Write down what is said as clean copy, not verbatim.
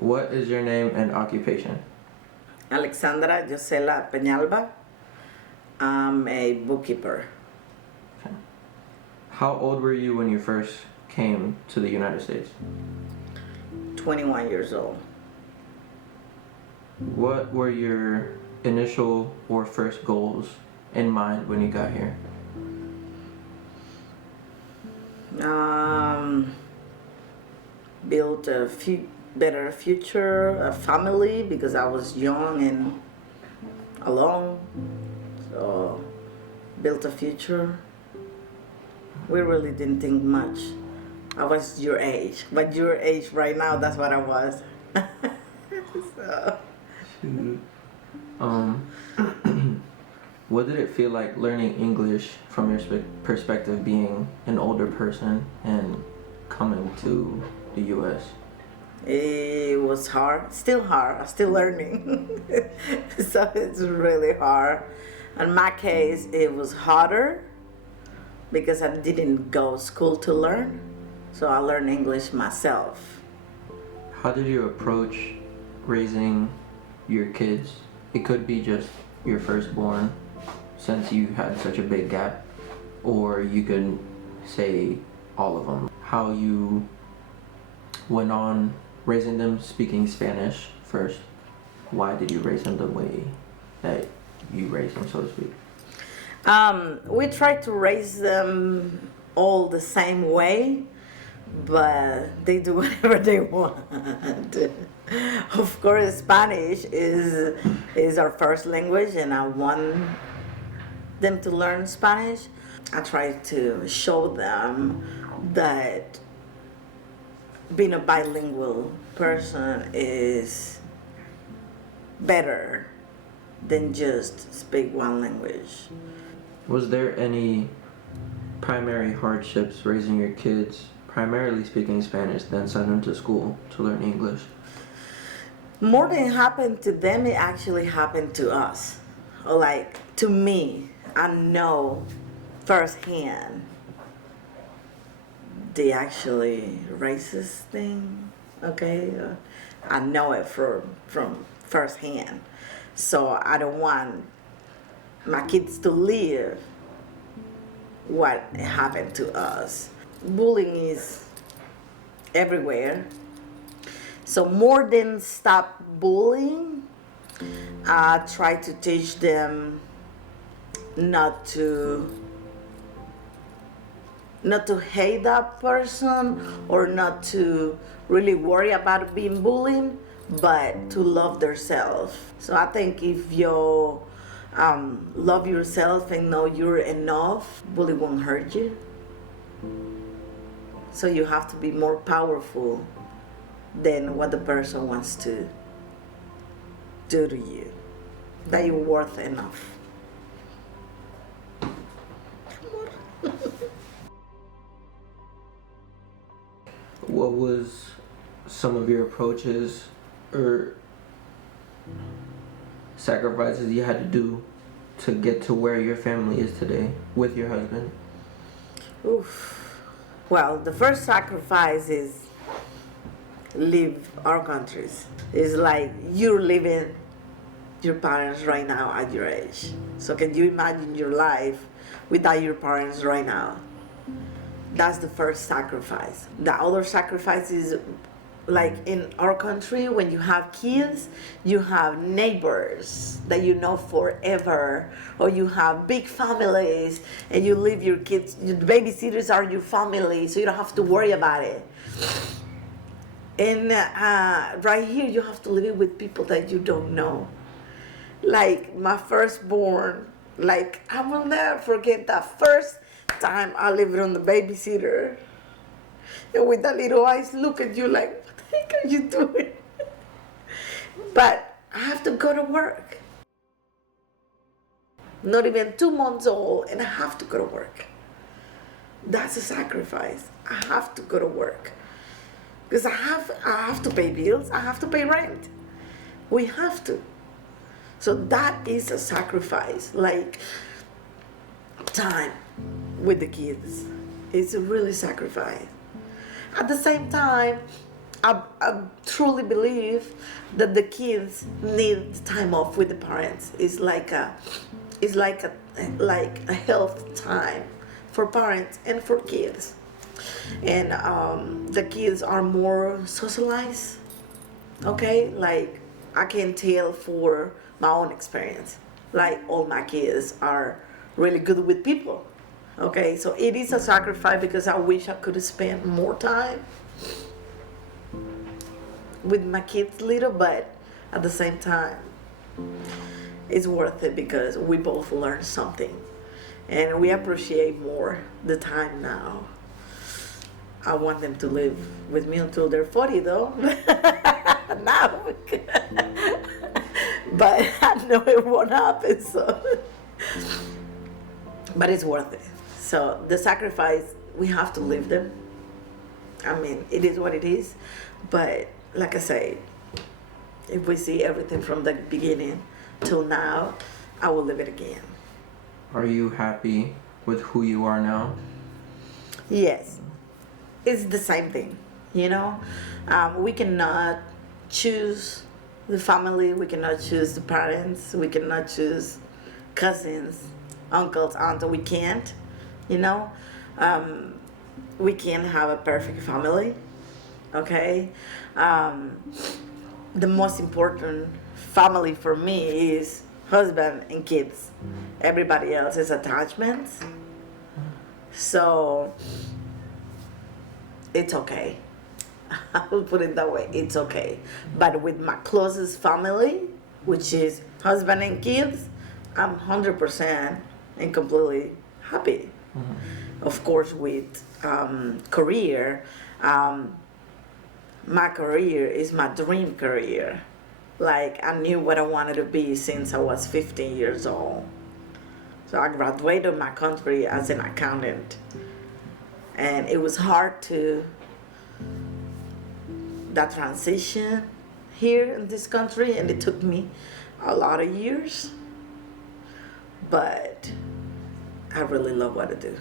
What is your name and occupation? Alexandra Josela Peñalba. I'm a bookkeeper. Okay. How old were you when you first came to the United States? 21 years old. What were your initial or first goals in mind when you got here? Build a better future, a family, because I was young and alone. So, built a future. We really didn't think much. I was your age, but your age right now, that's what I was. So. What did it feel like learning English from your perspective, being an older person and coming to the U.S.? It was hard, still hard, I'm still learning. So it's really hard. In my case, it was harder because I didn't go to school to learn. So I learned English myself. How did you approach raising your kids? It could be just your firstborn, since you had such a big gap, or you could say all of them. How you went on raising them speaking Spanish first. Why did you raise them the way that you raised them, so to speak? We try to raise them all the same way, but they do whatever they want. Of course, Spanish is our first language, and I want them to learn Spanish. I try to show them that being a bilingual person is better than just speak one language. Was there any primary hardships raising your kids primarily speaking Spanish, then send them to school to learn English? More than happened to them, it actually happened to us. Like, to me, I know firsthand the actually racist thing, okay? I know it from firsthand. So I don't want my kids to live what happened to us. Bullying is everywhere. So more than stop bullying, I try to teach them not to hate that person or not to really worry about being bullied, but to love themselves. So I think if you love yourself and know you're enough, bully won't hurt you. So you have to be more powerful than what the person wants to do to you, that you're worth enough. What was some of your approaches or sacrifices you had to do to get to where your family is today with your husband? Oof. Well, the first sacrifice is leave our countries. It's like you're leaving your parents right now at your age. So can you imagine your life without your parents right now? That's the first sacrifice. The other sacrifice is like in our country, when you have kids, you have neighbors that you know forever, or you have big families and you leave your kids, your babysitters are your family, so you don't have to worry about it. And right here, you have to live it with people that you don't know. Like my firstborn, like I will never forget that first time I lived on the babysitter. And with that little eyes look at you like, what the heck are you doing? But I have to go to work. Not even 2 months old, and I have to go to work. That's a sacrifice. I have to go to work. Because I have to pay bills, I have to pay rent. We have to. So that is a sacrifice, like time with the kids. It's a really sacrifice. At the same time, I truly believe that the kids need time off with the parents. It's like a health time for parents and for kids. And the kids are more socialized. Okay, like I can tell for my own experience. Like all my kids are really good with people. Okay, so it is a sacrifice because I wish I could spend more time with my kids little, but at the same time it's worth it because we both learn something and we appreciate more the time now. I want them to live with me until they're 40 though. Now. But I know it won't happen, so but it's worth it. So the sacrifice, we have to live them. I mean, it is what it is, but like I say, if we see everything from the beginning till now, I will live it again. Are you happy with who you are now? Yes, it's the same thing, you know. We cannot choose the family, we cannot choose the parents, we cannot choose cousins, uncles, aunts. We can't, you know. We can't have a perfect family, okay. The most important family for me is husband and kids. Everybody else is attachments. So it's okay. I will put it that way. It's okay. But with my closest family, which is husband and kids, I'm 100% and completely happy. Of course, with career, my career is my dream career. Like I knew what I wanted to be since I was 15 years old. So I graduated my country as an accountant, and it was hard to that transition here in this country, and it took me a lot of years. But I really love what I do.